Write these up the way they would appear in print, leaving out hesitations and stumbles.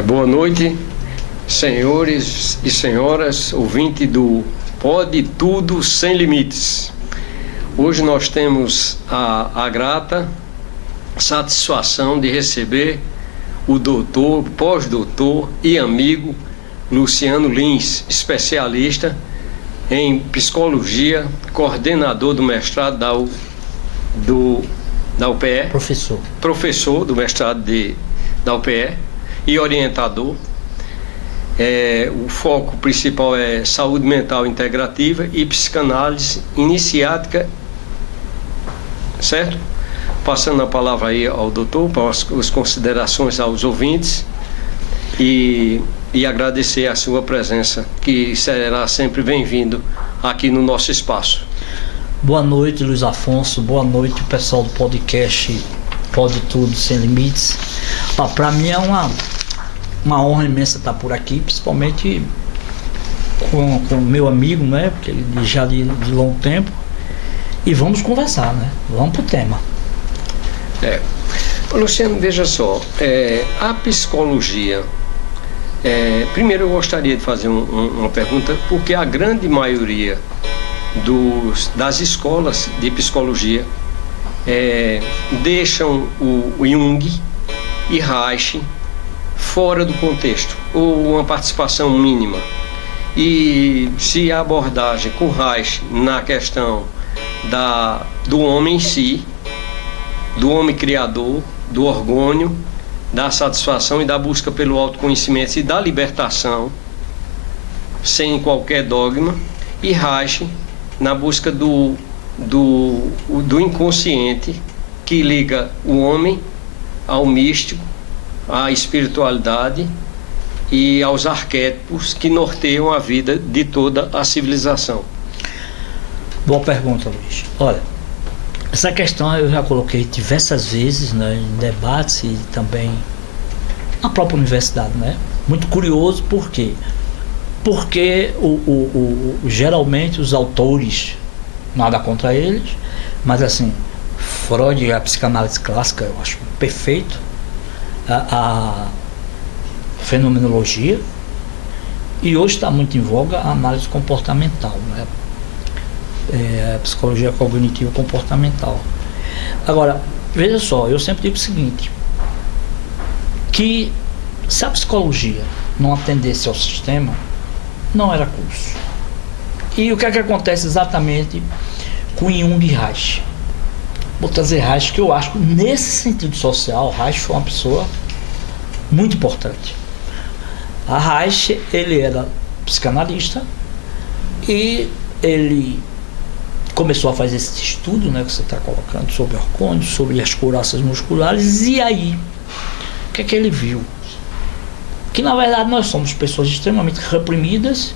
Boa noite, senhores e senhoras, ouvinte do Pode Tudo Sem Limites. Hoje nós temos a grata satisfação de receber o doutor, pós-doutor e amigo Luciano Lins, especialista em psicologia, coordenador do mestrado da UPE, professor do mestrado da UPE e orientador. O foco principal é saúde mental integrativa e psicanálise iniciática, certo? Passando a palavra aí ao doutor para as considerações aos ouvintes e agradecer a sua presença, que será sempre bem-vindo aqui no nosso espaço. Boa noite, Luiz Afonso. Boa noite, pessoal do podcast Pode Tudo Sem Limites. Para mim é uma honra imensa estar por aqui, principalmente com o meu amigo, né? Porque ele já de longo tempo. E vamos conversar, né? Vamos pro tema. Luciano, veja só, a psicologia. Primeiro eu gostaria de fazer uma pergunta, porque a grande maioria das escolas de psicologia deixam o Jung e Reich fora do contexto, ou uma participação mínima. E se a abordagem com Reich na questão do homem em si, do homem criador, do orgulho, da satisfação e da busca pelo autoconhecimento e da libertação, sem qualquer dogma, e Reich na busca do inconsciente, que liga o homem ao místico, à espiritualidade e aos arquétipos que norteiam a vida de toda a civilização. Boa pergunta, Luiz. Olha, essa questão eu já coloquei diversas vezes, né, em debates e também na própria universidade, né? Muito curioso, por quê? Porque geralmente os autores, nada contra eles, mas assim, Freud, a psicanálise clássica, eu acho perfeito, a fenomenologia, e hoje está muito em voga a análise comportamental, né? A psicologia cognitivo comportamental. Agora, veja só, eu sempre digo o seguinte, que se a psicologia não atendesse ao sistema, não era curso. E o que é que acontece exatamente com Jung e Reich? Vou trazer Reich, que eu acho que nesse sentido social, Reich foi uma pessoa muito importante. A Reich, ele era psicanalista e ele começou a fazer esse estudo, né, que você está colocando, sobre hormônios, sobre as couraças musculares, e aí, o que é que ele viu? Que na verdade nós somos pessoas extremamente reprimidas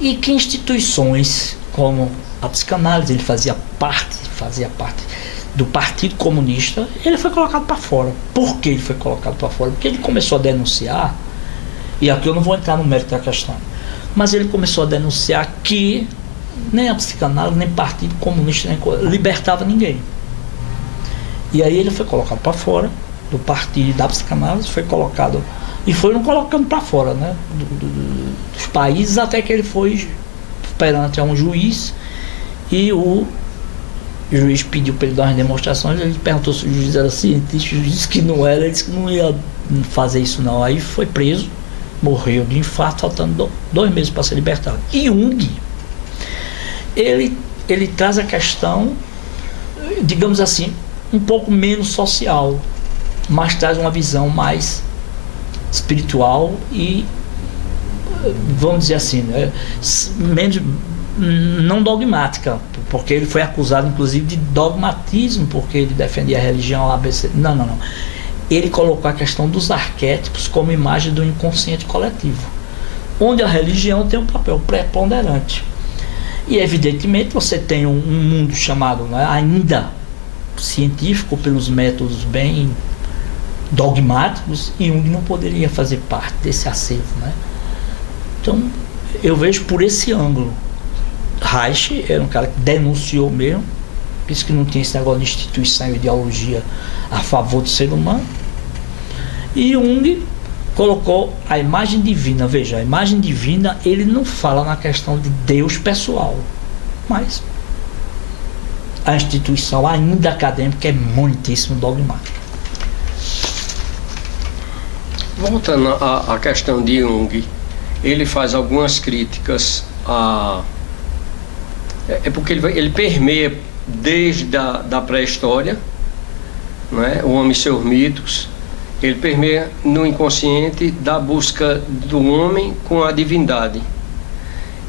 e que instituições como a psicanálise, ele fazia parte do Partido Comunista, ele foi colocado para fora. Por que ele foi colocado para fora? Porque ele começou a denunciar, e aqui eu não vou entrar no mérito da questão, mas ele começou a denunciar que nem a psicanálise, nem Partido Comunista libertava ninguém. E aí ele foi colocado para fora do partido da psicanálise, foi colocado, e foram colocando para fora, né, dos países, até que ele foi perante a um juiz, e o juiz pediu para ele dar umas demonstrações. Ele perguntou se o juiz era cientista, o juiz disse que não era, ele disse que não ia fazer isso não. Aí foi preso, morreu de infarto, faltando 2 meses para ser libertado. E Jung, ele traz a questão, digamos assim, um pouco menos social, mas traz uma visão mais espiritual e, vamos dizer assim, né, menos, não dogmática, porque ele foi acusado inclusive de dogmatismo, porque ele defendia a religião ABC. Não. Ele colocou a questão dos arquétipos como imagem do inconsciente coletivo, onde a religião tem um papel preponderante. E evidentemente você tem um mundo chamado, né, ainda científico, pelos métodos bem dogmáticos, e Jung não poderia fazer parte desse acervo, né? Então eu vejo por esse ângulo. Reich era um cara que denunciou mesmo, disse que não tinha esse negócio de instituição e ideologia a favor do ser humano, e Jung colocou a imagem divina. Veja, a imagem divina, ele não fala na questão de Deus pessoal, mas a instituição ainda acadêmica é muitíssimo dogmática. Voltando à questão de Jung, ele faz algumas críticas a... É porque ele permeia desde a pré-história, não é? O homem e seus mitos. Ele permeia no inconsciente da busca do homem com a divindade.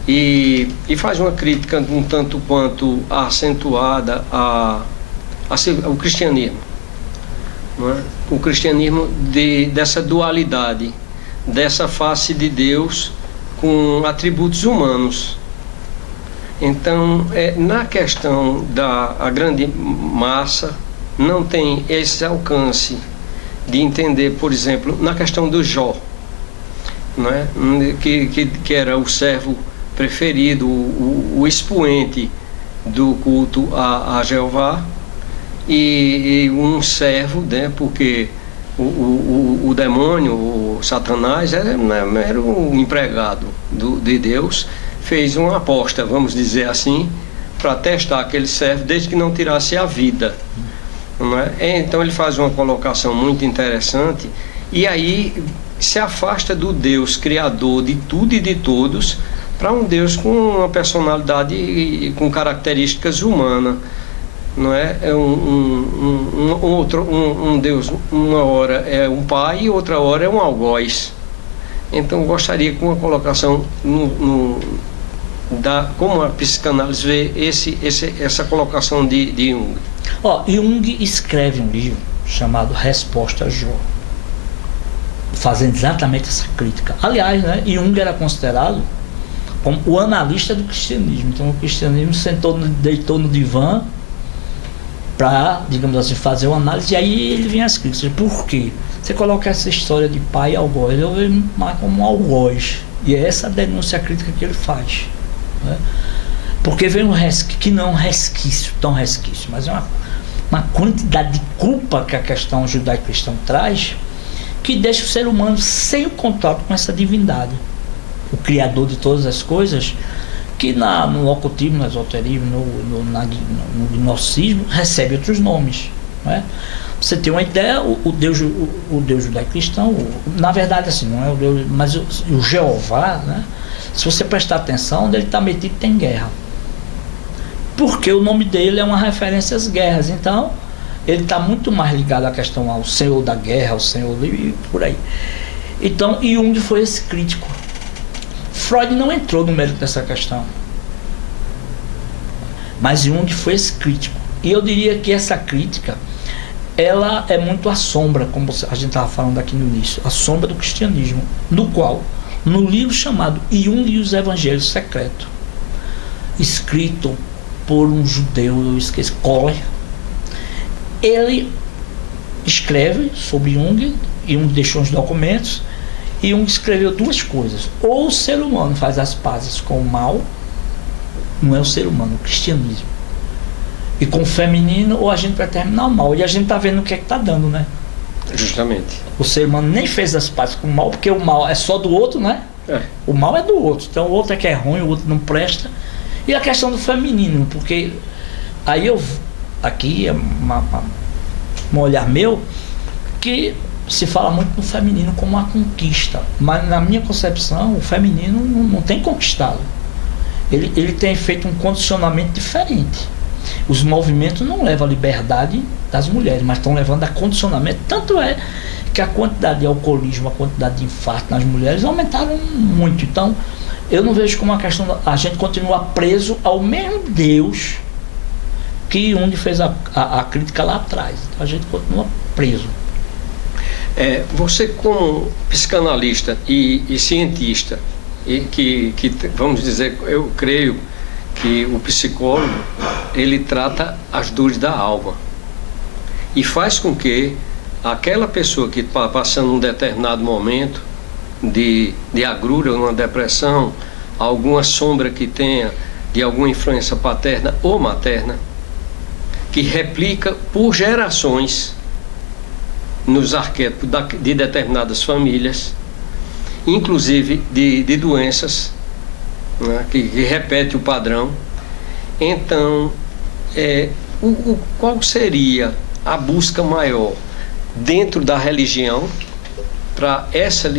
E faz uma crítica um tanto quanto acentuada ao cristianismo. Não é? O cristianismo dessa dualidade, dessa face de Deus com atributos humanos. Então, na questão da grande massa, não tem esse alcance de entender, por exemplo, na questão do Jó, não é? que era o servo preferido, o expoente do culto a Jeová, e um servo, né? Porque o demônio, o Satanás, era um empregado de Deus, fez uma aposta, vamos dizer assim, para testar aquele servo desde que não tirasse a vida. Não é? Então ele faz uma colocação muito interessante e aí se afasta do Deus criador de tudo e de todos para um Deus com uma personalidade e com características humanas. Não é? Um Deus, uma hora é um pai e outra hora é um algoz. Então eu gostaria com uma colocação como a psicanálise vê essa colocação de Jung. Jung escreve um livro chamado Resposta a Jó, fazendo exatamente essa crítica. Aliás, né, Jung era considerado como o analista do cristianismo. Então o cristianismo deitou no divã para, digamos assim, fazer uma análise, e aí ele vem às críticas. Por quê? Você coloca essa história de pai e algoz, eu vejo mais como um algoz, e é essa a denúncia crítica que ele faz, né? Porque vem um resquício, que não é um resquício, tão resquício, mas é uma quantidade de culpa que a questão judaico-cristã traz, que deixa o ser humano sem o contato com essa divindade, o criador de todas as coisas, que no ocultismo, no esoterismo, no gnosticismo, recebe outros nomes, né? Você tem uma ideia, o Deus judaico-cristão, na verdade assim, não é o Deus, mas o Jeová, né? Se você prestar atenção, onde ele está metido tem guerra, porque o nome dele é uma referência às guerras. Então ele está muito mais ligado à questão ao Senhor da guerra, ao Senhor e por aí. Então Jung foi esse crítico. Freud não entrou no mérito dessa questão, mas Jung foi esse crítico. E eu diria que essa crítica, ela é muito a sombra, como a gente estava falando aqui no início, a sombra do cristianismo, no qual, no livro chamado Jung e os Evangelhos Secretos, escrito por um judeu, eu esqueci, Kohler, ele escreve sobre Jung deixou uns documentos, e Jung escreveu duas coisas: ou o ser humano faz as pazes com o mal, não é o ser humano, o cristianismo, e com o feminino, ou a gente vai terminar o mal. E a gente está vendo o que é que está dando, né? Justamente. O ser humano nem fez as pazes com o mal, porque o mal é só do outro, né? O mal é do outro, então o outro é que é ruim, o outro não presta. E a questão do feminino, porque aí aqui é um olhar meu, que se fala muito no feminino como uma conquista, mas na minha concepção o feminino não tem conquistado, ele tem feito um condicionamento diferente. Os movimentos não levam à liberdade das mulheres, mas estão levando a condicionamento. Tanto é que a quantidade de alcoolismo, a quantidade de infarto nas mulheres aumentaram muito. Então eu não vejo como uma questão, a gente continua preso ao mesmo Deus que Jung fez a crítica lá atrás. Então a gente continua preso. Você, como psicanalista e cientista, que vamos dizer, eu creio que o psicólogo, ele trata as dores da alma e faz com que aquela pessoa que está passando um determinado momento de agrura, uma depressão, alguma sombra que tenha de alguma influência paterna ou materna, que replica por gerações nos arquétipos de determinadas famílias, inclusive de doenças, né, que repete o padrão. Então, qual seria a busca maior dentro da religião para essa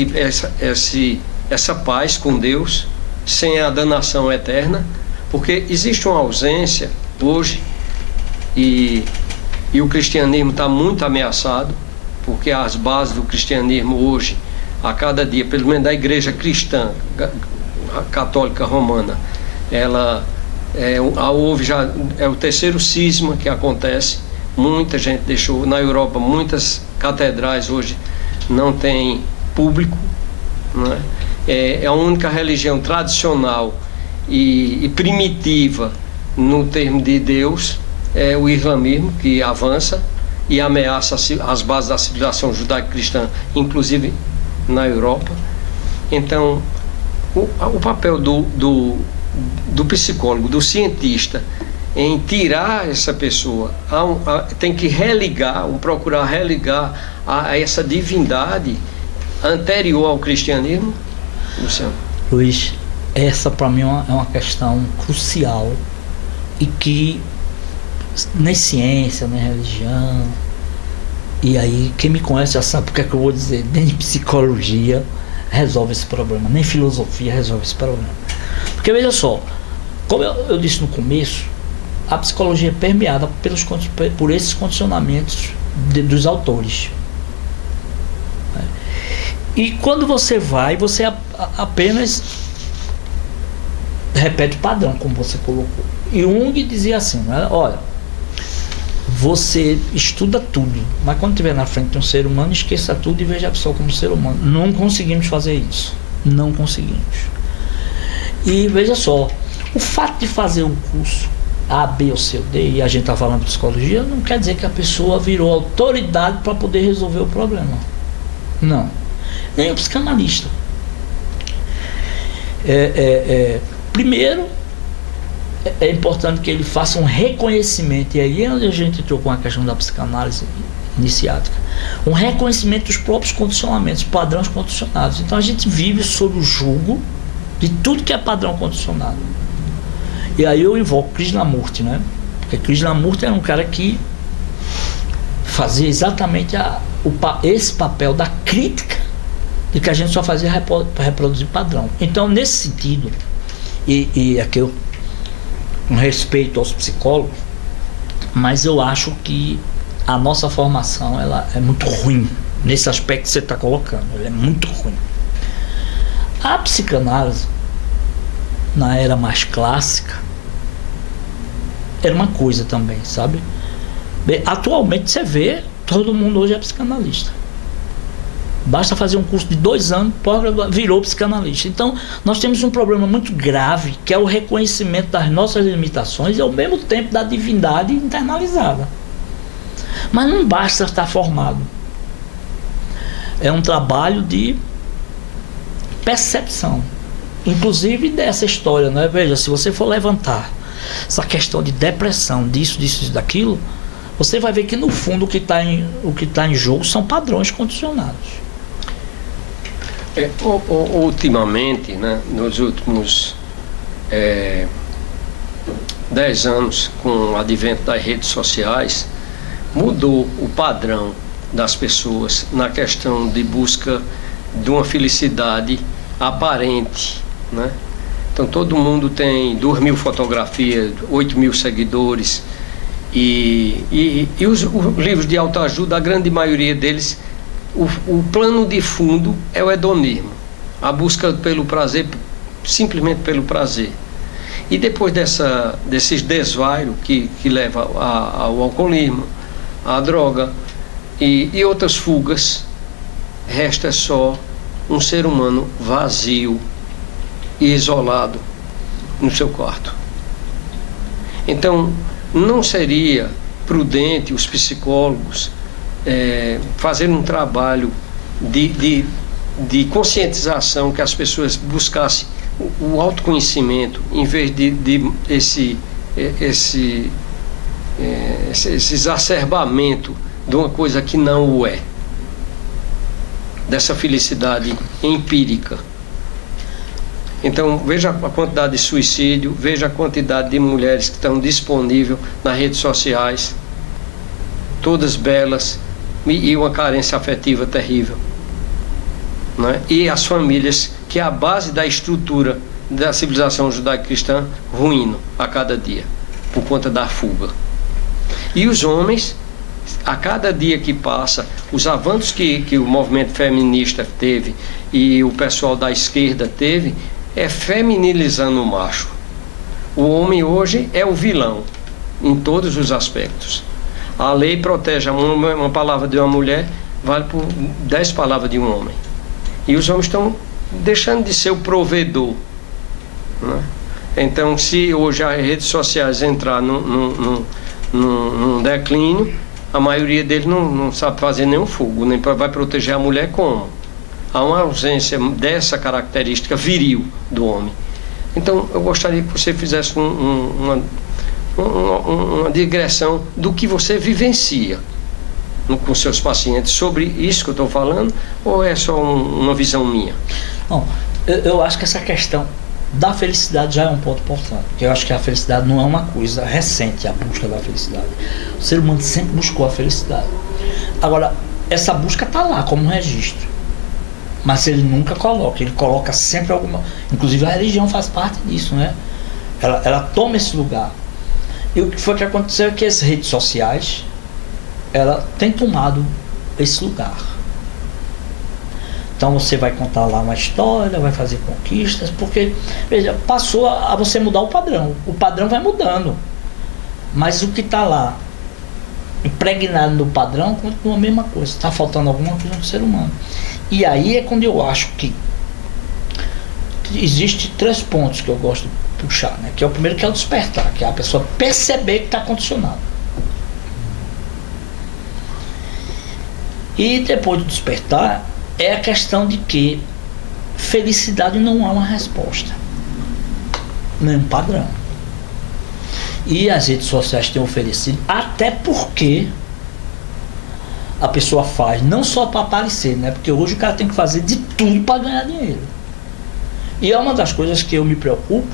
paz com Deus, sem a danação eterna? Porque existe uma ausência hoje, e o cristianismo está muito ameaçado, porque as bases do cristianismo hoje, a cada dia, pelo menos da igreja cristã católica romana, ela houve já, é o terceiro cisma que acontece. Muita gente deixou. Na Europa, muitas catedrais hoje não têm público, né? É a única religião tradicional e primitiva no termo de Deus, é o islamismo, que avança e ameaça as bases da civilização judaico-cristã, inclusive na Europa. Então, o papel do psicólogo, do cientista, em tirar essa pessoa, tem que procurar religar a essa divindade anterior ao cristianismo. Luciano? Luiz, essa para mim é uma questão crucial, e que nem ciência, nem religião, e aí quem me conhece já sabe o que é que eu vou dizer, nem psicologia resolve esse problema, nem filosofia resolve esse problema. Porque veja só, como eu disse no começo, a psicologia é permeada por esses condicionamentos dos autores. E quando você apenas repete o padrão, como você colocou. E Jung dizia assim, né? Olha, você estuda tudo, mas quando estiver na frente de um ser humano, esqueça tudo e veja a pessoa como ser humano. Não conseguimos fazer isso. Não conseguimos. E veja só, o fato de fazer um curso A, B ou C ou D, e a gente está falando de psicologia, não quer dizer que a pessoa virou autoridade para poder resolver o problema. Não. Nem o psicanalista. Primeiro, é importante que ele faça um reconhecimento, e aí é onde a gente entrou com a questão da psicanálise iniciática, um reconhecimento dos próprios condicionamentos, padrões condicionados. Então a gente vive sob o jugo de tudo que é padrão condicionado. E aí eu invoco Krishnamurti, né? Porque Krishnamurti era um cara que fazia exatamente esse papel da crítica, de que a gente só fazia para reproduzir padrão. Então, nesse sentido, e aqui eu com respeito aos psicólogos, mas eu acho que a nossa formação ela é muito ruim nesse aspecto que você está colocando. Ela é muito ruim. A psicanálise, na era mais clássica, era uma coisa também, sabe? Atualmente você vê, todo mundo hoje é psicanalista. Basta fazer um curso de 2 anos, virou psicanalista. Então, nós temos um problema muito grave, que é o reconhecimento das nossas limitações e, ao mesmo tempo, da divindade internalizada. Mas não basta estar formado. É um trabalho de percepção. Inclusive dessa história, né? Veja, se você for levantar essa questão de depressão, disso, daquilo, você vai ver que, no fundo, o que está em jogo são padrões condicionados. Ultimamente, né, nos últimos 10 anos, com o advento das redes sociais, mudou o padrão das pessoas na questão de busca de uma felicidade aparente, né? Então todo mundo tem 2.000 fotografias, 8.000 seguidores, e os livros de autoajuda, a grande maioria deles, o plano de fundo é o hedonismo, a busca pelo prazer, simplesmente pelo prazer. E depois desses desvairos que leva ao alcoolismo, à droga e outras fugas, resta só um ser humano vazio e isolado no seu quarto. Então, não seria prudente os psicólogos fazer um trabalho de conscientização, que as pessoas buscassem o autoconhecimento, em vez de esse exacerbamento de uma coisa que não o é. dessa felicidade empírica. Então, veja a quantidade de suicídio, veja a quantidade de mulheres que estão disponíveis nas redes sociais, todas belas, e uma carência afetiva terrível. Não é? E as famílias, que é a base da estrutura da civilização judaico-cristã, ruindo a cada dia, por conta da fuga. E os homens, a cada dia que passa, os avanços que o movimento feminista teve e o pessoal da esquerda teve, é feminilizando o macho. O homem hoje é o vilão, em todos os aspectos. A lei protege uma palavra de uma mulher, vale por 10 palavras de um homem. E os homens estão deixando de ser o provedor. Né? Então, se hoje as redes sociais entrar num declínio, a maioria deles não sabe fazer nenhum fogo, nem vai proteger a mulher como? Há uma ausência dessa característica viril do homem. Então, eu gostaria que você fizesse uma digressão do que você vivencia com seus pacientes sobre isso que eu estou falando, ou é só uma visão minha? Bom, eu acho que essa questão da felicidade já é um ponto importante, porque eu acho que a felicidade não é uma coisa recente, a busca da felicidade. O ser humano sempre buscou a felicidade. Agora, essa busca está lá como um registro, mas ele nunca coloca, ele coloca sempre alguma... Inclusive a religião faz parte disso, né? Ela toma esse lugar. E o que foi que aconteceu é que as redes sociais, ela tem tomado esse lugar. Então você vai contar lá uma história, vai fazer conquistas, porque, veja, passou a você mudar o padrão. O padrão vai mudando, mas o que está lá impregnado no padrão continua a mesma coisa. Está faltando alguma coisa no ser humano. E aí é quando eu acho que existe 3 pontos que eu gosto de puxar, né? Que é o primeiro, que é o despertar, que é a pessoa perceber que está condicionado. E depois do despertar, é a questão de que felicidade não há uma resposta, nem um padrão. E as redes sociais têm oferecido, até porque a pessoa faz, não só para aparecer, né? Porque hoje o cara tem que fazer de tudo para ganhar dinheiro. E é uma das coisas que eu me preocupo,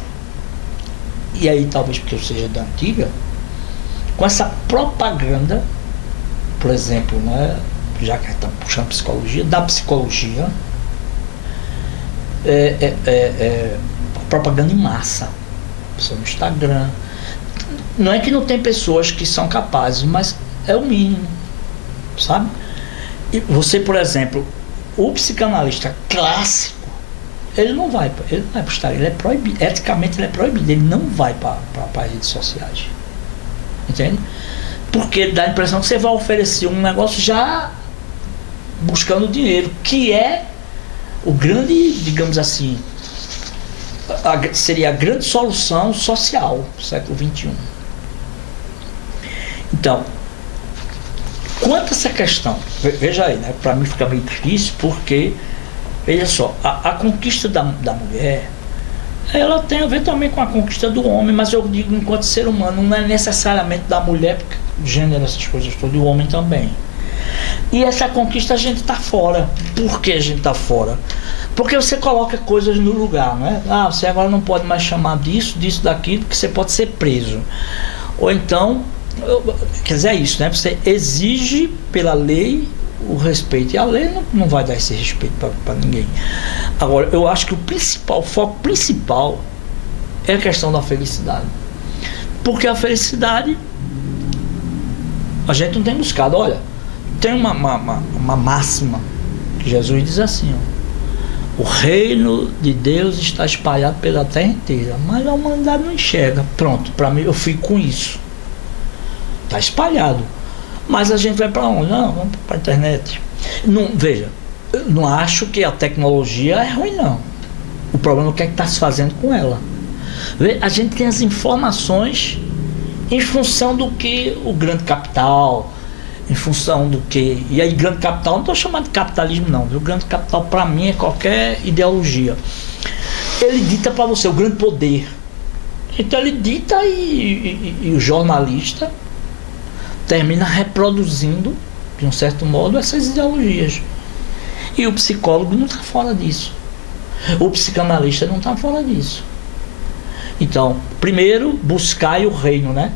e aí talvez porque eu seja da antiga, com essa propaganda, por exemplo, né? Já que estamos puxando psicologia, da psicologia, propaganda em massa, no Instagram. Não é que não tem pessoas que são capazes, mas é o mínimo, sabe? E você, por exemplo, o psicanalista clássico, ele não vai para o Instagram, ele é proibido, eticamente ele é proibido, ele não vai para as redes sociais, entende? Porque dá a impressão que você vai oferecer um negócio já buscando dinheiro, que é o grande, digamos assim, seria a grande solução social do século XXI. Então, quanto a essa questão, veja aí, né, para mim fica meio difícil, porque, veja só, a conquista da mulher, ela tem a ver também com a conquista do homem, mas eu digo enquanto ser humano, não é necessariamente da mulher, porque o gênero, essas coisas todas, e o homem também. E essa conquista a gente está fora. Por que a gente está fora? Porque você coloca coisas no lugar, né? Ah, você agora não pode mais chamar disso, daquilo, porque você pode ser preso. Ou então, quer dizer, é isso, né? Você exige pela lei o respeito, e a lei não vai dar esse respeito para ninguém. Agora, eu acho que o foco principal é a questão da felicidade. Porque a felicidade a gente não tem buscado. Olha, tem uma máxima que Jesus diz assim, ó: o reino de Deus está espalhado pela terra inteira, mas a humanidade não enxerga. Pronto, para mim eu fico com isso. Está espalhado. Mas a gente vai para onde? Não, vamos para a internet. Não, veja, eu não acho que a tecnologia é ruim, não. O problema é o que é que está se fazendo com ela. A gente tem as informações em função do que o grande capital, em função do que... E aí, grande capital, não estou chamando de capitalismo, não. O grande capital, para mim, é qualquer ideologia. Ele dita para você o grande poder. Então, ele dita e o jornalista termina reproduzindo, de um certo modo, essas ideologias. E o psicólogo não está fora disso. O psicanalista não está fora disso. Então, primeiro, buscai o reino, né?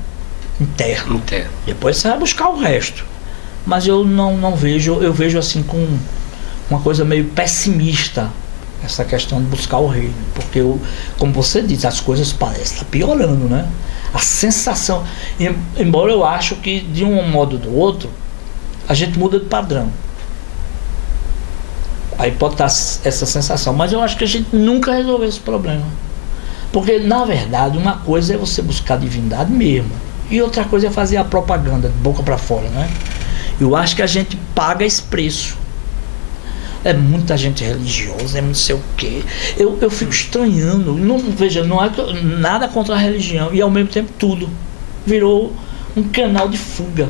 Interno. Depois você vai buscar o resto. Mas eu não vejo, eu vejo assim com uma coisa meio pessimista essa questão de buscar o reino. Porque, como você diz, as coisas parecem estar piorando, né? A sensação, embora eu acho que de um modo ou do outro, a gente muda de padrão. Aí pode estar essa sensação, mas eu acho que a gente nunca resolveu esse problema. Porque, na verdade, uma coisa é você buscar a divindade mesmo, e outra coisa é fazer a propaganda de boca para fora, né? Eu acho que a gente paga esse preço. É muita gente religiosa, é não sei o quê. Eu fico estranhando. Veja, não é nada contra a religião, e ao mesmo tempo tudo virou um canal de fuga.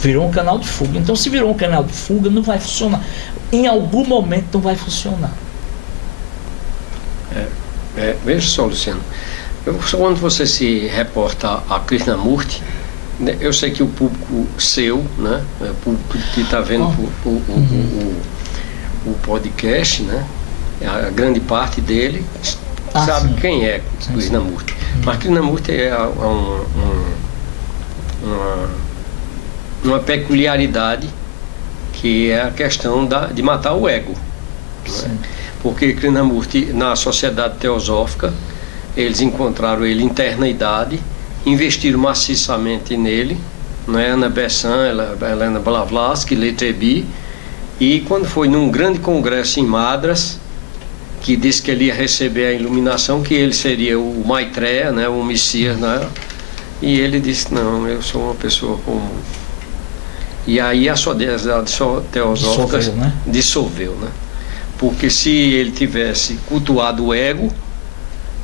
Virou um canal de fuga. Então, se virou um canal de fuga, não vai funcionar. Em algum momento não vai funcionar. Veja só, Luciano. Quando você se reporta a Krishnamurti, eu sei que o público seu, né, o público que está vendo o podcast, né, a grande parte dele sabe sim. Quem é Krishnamurti. Mas Krishnamurti é uma peculiaridade, que é a questão de matar o ego, né? Porque Krishnamurti, na Sociedade Teosófica, eles encontraram ele em terna idade, investiram maciçamente nele, né? Ana Bessan, Helena Blavatsky, Letrebi, e quando foi num grande congresso em Madras, que disse que ele ia receber a iluminação, que ele seria o Maitreya, né? O Messias, né? E ele disse: não, eu sou uma pessoa comum. E aí a Sociedade Teosófica dissolveu, né? Porque se ele tivesse cultuado o ego,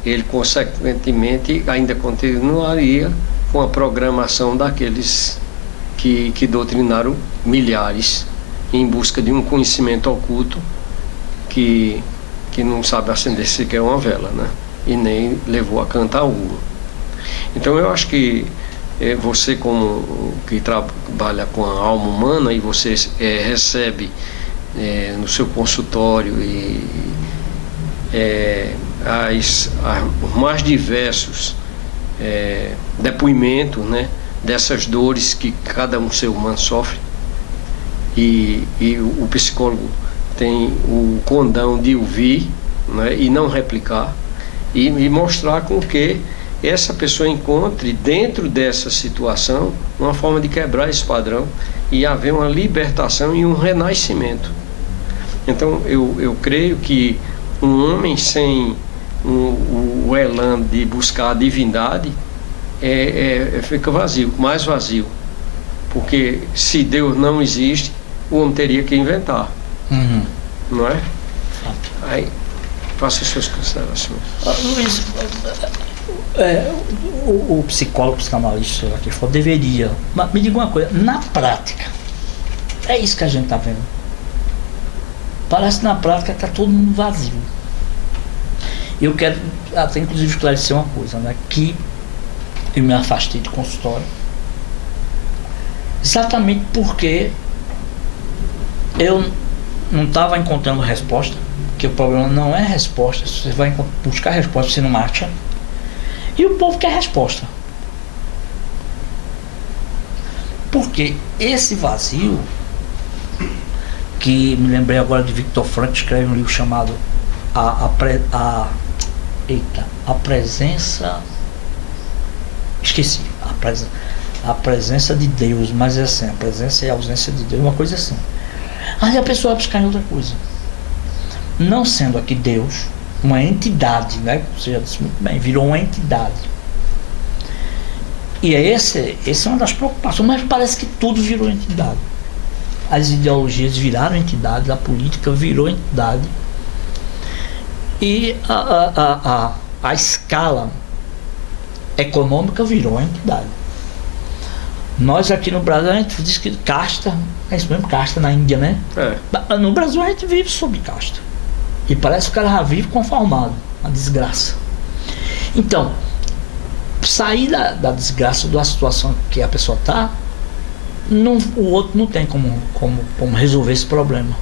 ele consequentemente ainda continuaria com a programação daqueles que doutrinaram milhares em busca de um conhecimento oculto que não sabe acender sequer uma vela, né? E nem levou a canto algum. Então eu acho que você, como que trabalha com a alma humana, e você recebe no seu consultório os mais diversos depoimentos, né, dessas dores que cada ser humano sofre, e o psicólogo tem o condão de ouvir, né, e não replicar, e mostrar com que essa pessoa encontre dentro dessa situação uma forma de quebrar esse padrão e haver uma libertação e um renascimento. Então eu creio que um homem sem o elan de buscar a divindade fica vazio, mais vazio, porque se Deus não existe, o homem teria que inventar, não é? Aí faça as suas considerações. Luiz, o psicólogo, psicanalista que for, deveria, mas me diga uma coisa, na prática é isso que a gente está vendo. Parece que na prática está todo mundo vazio. Eu quero até inclusive esclarecer uma coisa, né? Que eu me afastei de consultório exatamente porque eu não estava encontrando resposta, que o problema não é resposta. Você vai buscar resposta, você não acha, e o povo quer resposta. Porque esse vazio, que me lembrei agora de Viktor Frankl, escreve um livro chamado a presença, esqueci, a presença de Deus, mas é assim, a presença e a ausência de Deus, uma coisa assim. Aí a pessoa vai buscar em outra coisa, não sendo aqui Deus uma entidade, né? Você já disse muito bem, virou uma entidade. E essa é uma das preocupações, mas parece que tudo virou entidade. As ideologias viraram entidade, a política virou entidade, e a escala econômica virou entidade. Nós aqui no Brasil, a gente diz que casta, é isso mesmo, casta na Índia, né? No Brasil a gente vive sob casta, e parece que o cara já vive conformado, uma desgraça. Então, sair da desgraça, da situação que a pessoa está, o outro não tem como resolver esse problema.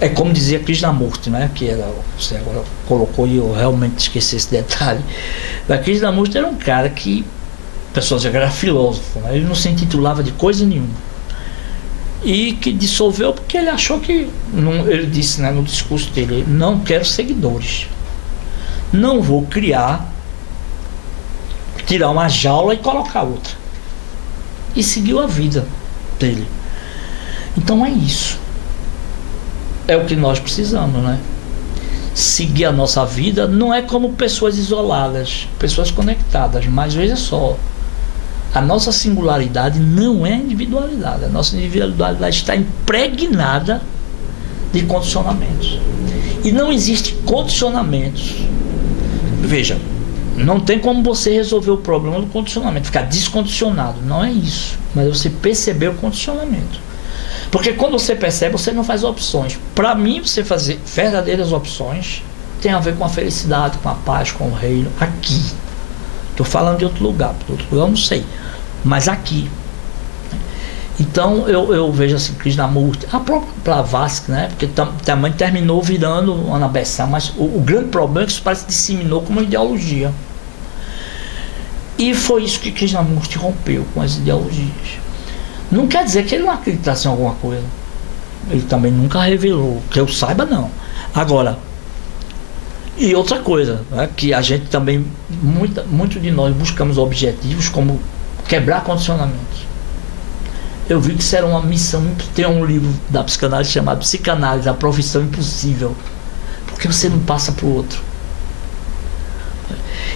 É como dizia Krishnamurti, né? Que era, você agora colocou e eu realmente esqueci esse detalhe. Mas Krishnamurti era um cara que, pessoas diziam que era filósofo, né? Ele não se intitulava de coisa nenhuma. E que dissolveu porque ele achou que, ele disse, né, no discurso dele, não quero seguidores. Não vou tirar uma jaula e colocar outra. E seguiu a vida dele. Então é isso. É o que nós precisamos, né? Seguir a nossa vida não é como pessoas isoladas, pessoas conectadas, mas veja só, a nossa singularidade não é individualidade, a nossa individualidade está impregnada de condicionamentos. E não existe condicionamentos. Veja, não tem como você resolver o problema do condicionamento, ficar descondicionado, não é isso, mas você perceber o condicionamento. Porque quando você percebe, você não faz opções. Para mim, você fazer verdadeiras opções tem a ver com a felicidade, com a paz, com o reino, aqui. Estou falando de outro lugar, eu não sei, mas aqui. Então eu vejo assim, Krishnamurti, a própria Blavatsky, né? Porque também terminou virando uma Anabessã, mas o grande problema é que isso parece que disseminou como ideologia. E foi isso que Krishnamurti rompeu com as ideologias. Não quer dizer que ele não acreditasse em alguma coisa. Ele também nunca revelou, que eu saiba, não. Agora, e outra coisa, né, que a gente também, muito de nós buscamos objetivos como quebrar condicionamentos. Eu vi que isso era uma missão. Tem um livro da psicanálise chamado Psicanálise, a Profissão Impossível, porque você não passa para o outro.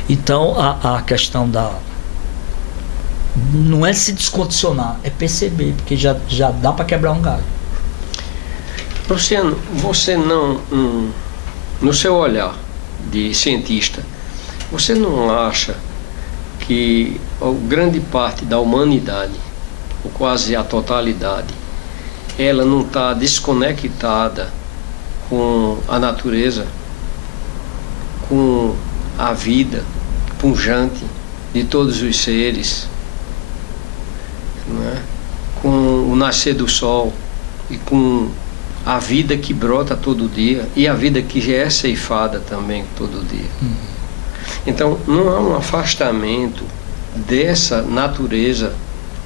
Então a questão não é se descondicionar, é perceber, porque já dá para quebrar um galho. Luciano, você não, no seu olhar de cientista, você não acha que a grande parte da humanidade, ou quase a totalidade, ela não está desconectada com a natureza, com a vida pujante de todos os seres, não é? Com o nascer do sol e com a vida que brota todo dia e a vida que é ceifada também todo dia. Então não há um afastamento dessa natureza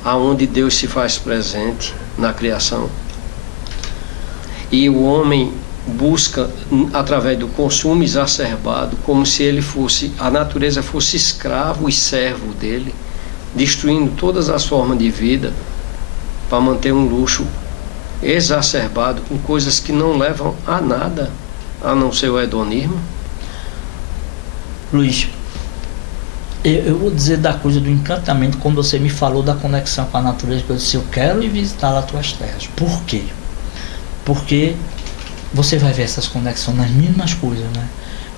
aonde Deus se faz presente na criação, e o homem busca através do consumo exacerbado, como se a natureza fosse escravo e servo dele, destruindo todas as formas de vida para manter um luxo exacerbado com coisas que não levam a nada, a não ser o hedonismo. Luiz, eu vou dizer da coisa do encantamento quando você me falou da conexão com a natureza, que eu disse, eu quero ir visitar as tuas terras. Por quê? Porque você vai ver essas conexões nas mínimas coisas, né?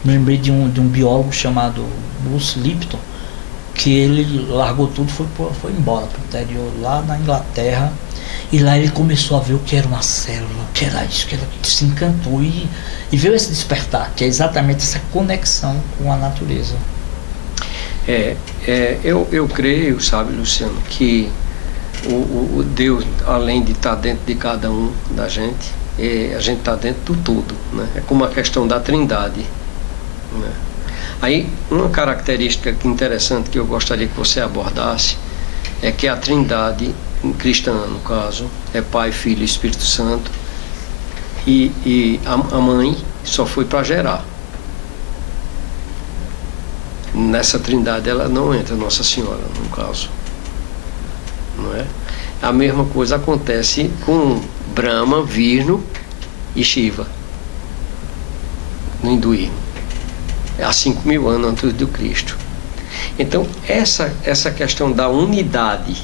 Me lembrei de um biólogo chamado Bruce Lipton, que ele largou tudo e foi embora para o interior, lá na Inglaterra, e lá ele começou a ver o que era uma célula, o que era isso, que se encantou e veio esse despertar, que é exatamente essa conexão com a natureza. Eu creio, sabe, Luciano, que o Deus, além de estar dentro de cada um da gente, a gente está dentro do todo, né? É como a questão da trindade, né? Aí, uma característica interessante que eu gostaria que você abordasse é que a trindade cristã, no caso, é Pai, Filho e Espírito Santo, e a mãe só foi para gerar. Nessa trindade ela não entra, Nossa Senhora, no caso, não é? A mesma coisa acontece com Brahma, Vishnu e Shiva no hinduísmo, há 5.000 anos antes do Cristo. Então essa questão da unidade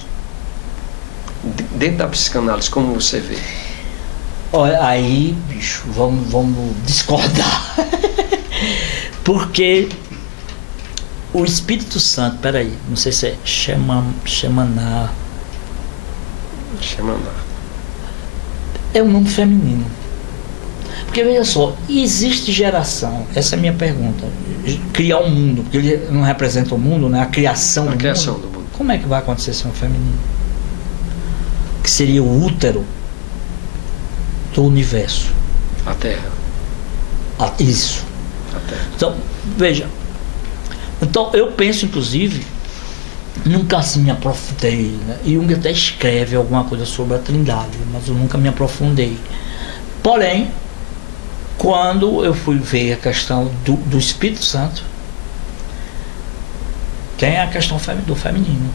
dentro da psicanálise, como você vê? Olha, aí, bicho, vamos discordar. Porque o Espírito Santo, peraí, não sei se é Shemaná. É um nome feminino. Porque veja só, existe geração, essa é a minha pergunta, criar um mundo, porque ele não representa o mundo, né? A criação do mundo. Como é que vai acontecer se é um feminino? Que seria o útero do universo. A terra. Isso. A terra. Então, veja. Então, eu penso, inclusive, nunca assim me aprofundei, né? Jung até escreve alguma coisa sobre a Trindade, mas eu nunca me aprofundei. Porém, quando eu fui ver a questão do Espírito Santo, tem a questão do feminino.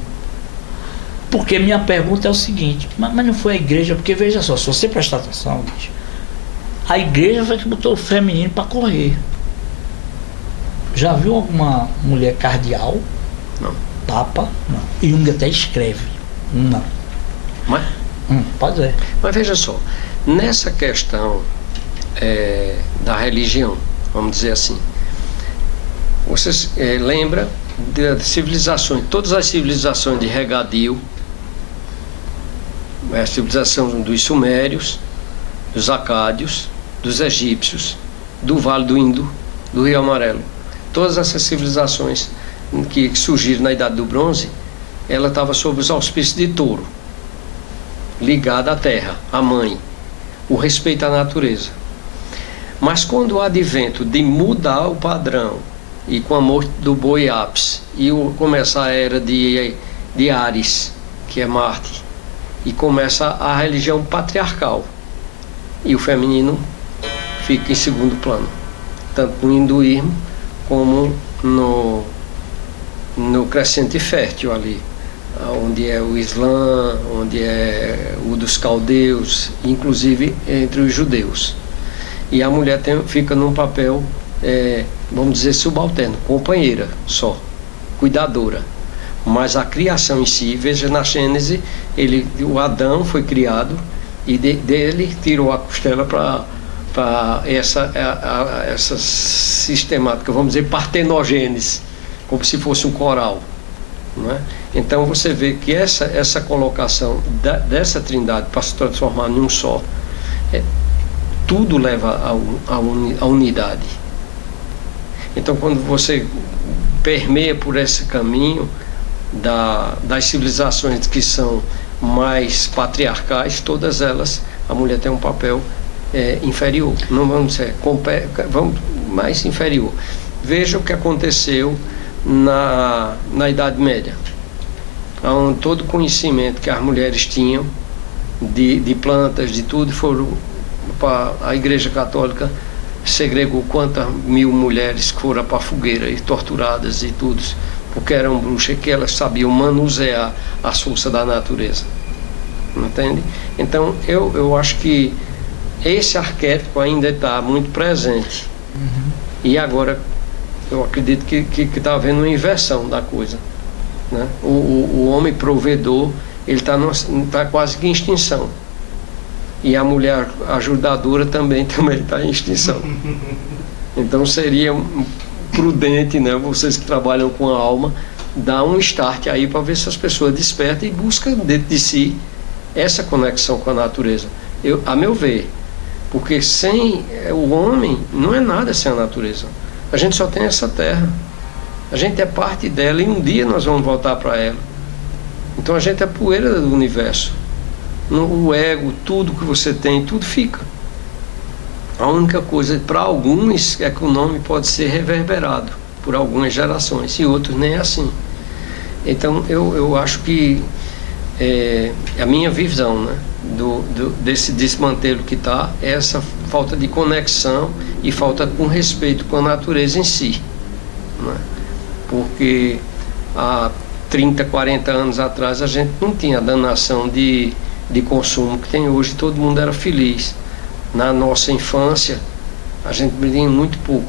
Porque minha pergunta é o seguinte, mas não foi a igreja, porque veja só, se você prestar atenção, gente, a igreja foi que botou o feminino para correr. Já viu alguma mulher cardeal? Não. Papa? Não. Jung até escreve. Não. Mas, pode ser. mas veja só, nessa questão da religião, vamos dizer assim, vocês lembram das civilizações, todas as civilizações de regadio, a civilização dos sumérios, dos acádios, dos egípcios, do Vale do Indo, do Rio Amarelo, todas essas civilizações que surgiram na Idade do Bronze, ela estava sob os auspícios de Touro, ligada à terra, à mãe, o respeito à natureza. Mas quando o advento de mudar o padrão, e com a morte do boi Ápis, e começa a era de Ares, que é Marte, e começa a religião patriarcal, e o feminino fica em segundo plano, tanto no hinduísmo como no crescente fértil ali, onde é o Islã, onde é o dos caldeus, inclusive entre os judeus. E a mulher fica num papel, vamos dizer, subalterno, companheira só, cuidadora. Mas a criação em si, veja na Gênese, o Adão foi criado e dele tirou a costela para essa sistemática, vamos dizer, partenogênese, como se fosse um coral, não é? Então você vê que essa colocação dessa trindade para se transformar num só, tudo leva à unidade. Então quando você permeia por esse caminho das civilizações que são mais patriarcais, todas elas, a mulher tem um papel inferior, não vamos dizer, mais inferior. Veja o que aconteceu na Idade Média, onde todo o conhecimento que as mulheres tinham de plantas, de tudo, foram para a Igreja Católica, segregou quantas mil mulheres que foram para a fogueira e torturadas e tudo, porque eram bruxas que elas sabiam manusear a força da natureza, entende? Então eu acho que esse arquétipo ainda está muito presente. E agora eu acredito que está havendo uma inversão da coisa, né? O homem provedor, ele está quase que em extinção, e a mulher ajudadora também está em extinção. Então seria prudente, né, vocês que trabalham com a alma, dar um start aí para ver se as pessoas despertam e buscam dentro de si essa conexão com a natureza. A meu ver, porque sem o homem não é nada sem a natureza. A gente só tem essa terra, a gente é parte dela e um dia nós vamos voltar para ela. Então a gente é poeira do universo. O ego, tudo que você tem, tudo fica. A única coisa, para alguns, é que o nome pode ser reverberado por algumas gerações, e outros nem assim. Então eu acho que a minha visão, né, desse desmantelo que está, é essa falta de conexão e falta com respeito com a natureza em si, né? Porque há 30, 40 anos atrás a gente não tinha a danação de consumo que tem hoje, todo mundo era feliz. Na nossa infância a gente tinha muito pouco.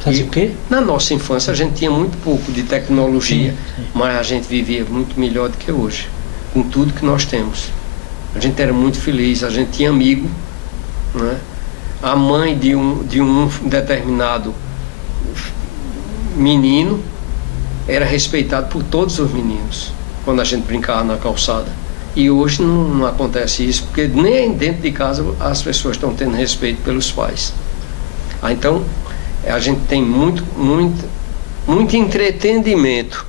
Fazia o quê? Na nossa infância a gente tinha muito pouco de tecnologia, sim. Mas a gente vivia muito melhor do que hoje, com tudo que nós temos. A gente era muito feliz, a gente tinha amigo, né? A mãe de um determinado menino era respeitado por todos os meninos quando a gente brincava na calçada. E hoje não acontece isso, porque nem dentro de casa as pessoas estão tendo respeito pelos pais. Então a gente tem muito entretenimento,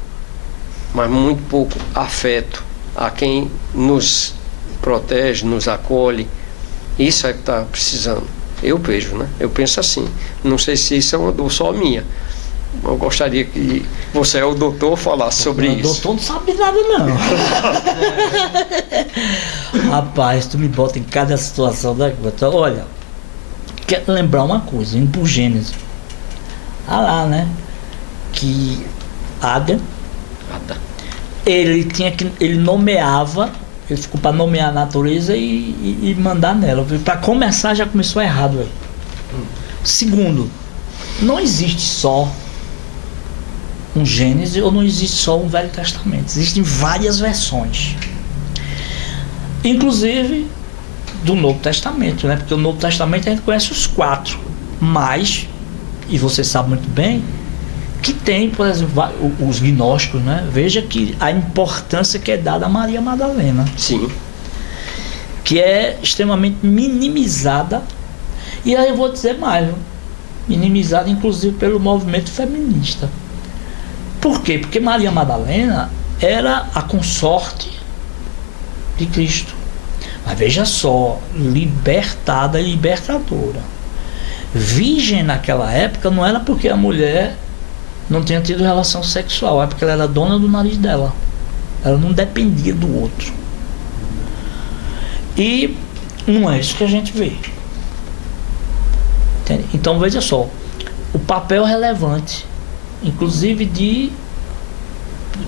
mas muito pouco afeto a quem nos protege, nos acolhe. Isso é que está precisando. Eu vejo, né? Eu penso assim. Não sei se isso é uma dor só minha. Eu gostaria que você é o doutor falasse sobre isso. O doutor não sabe nada, não. Rapaz, tu me bota em cada situação da coisa. Olha, quero lembrar uma coisa, em Gênesis. Lá, né? Que Adão, ele nomeava, ele ficou para nomear a natureza e mandar nela. Para começar, já começou errado aí. Segundo, não existe só um Gênesis ou não existe só um Velho Testamento. Existem várias versões. Inclusive do Novo Testamento, né? Porque o Novo Testamento a gente conhece os 4. Mas, e você sabe muito bem, que tem, por exemplo, os gnósticos, né? Veja que a importância que é dada a Maria Madalena. Sim. Que é extremamente minimizada. E aí eu vou dizer mais, minimizada inclusive pelo movimento feminista. Por quê? Porque Maria Madalena era a consorte de Cristo. Mas veja só, libertada e libertadora. Virgem naquela época não era porque a mulher não tinha tido relação sexual, é porque ela era dona do nariz dela. Ela não dependia do outro. E não é isso que a gente vê. Entende? Então veja só, o papel relevante, inclusive de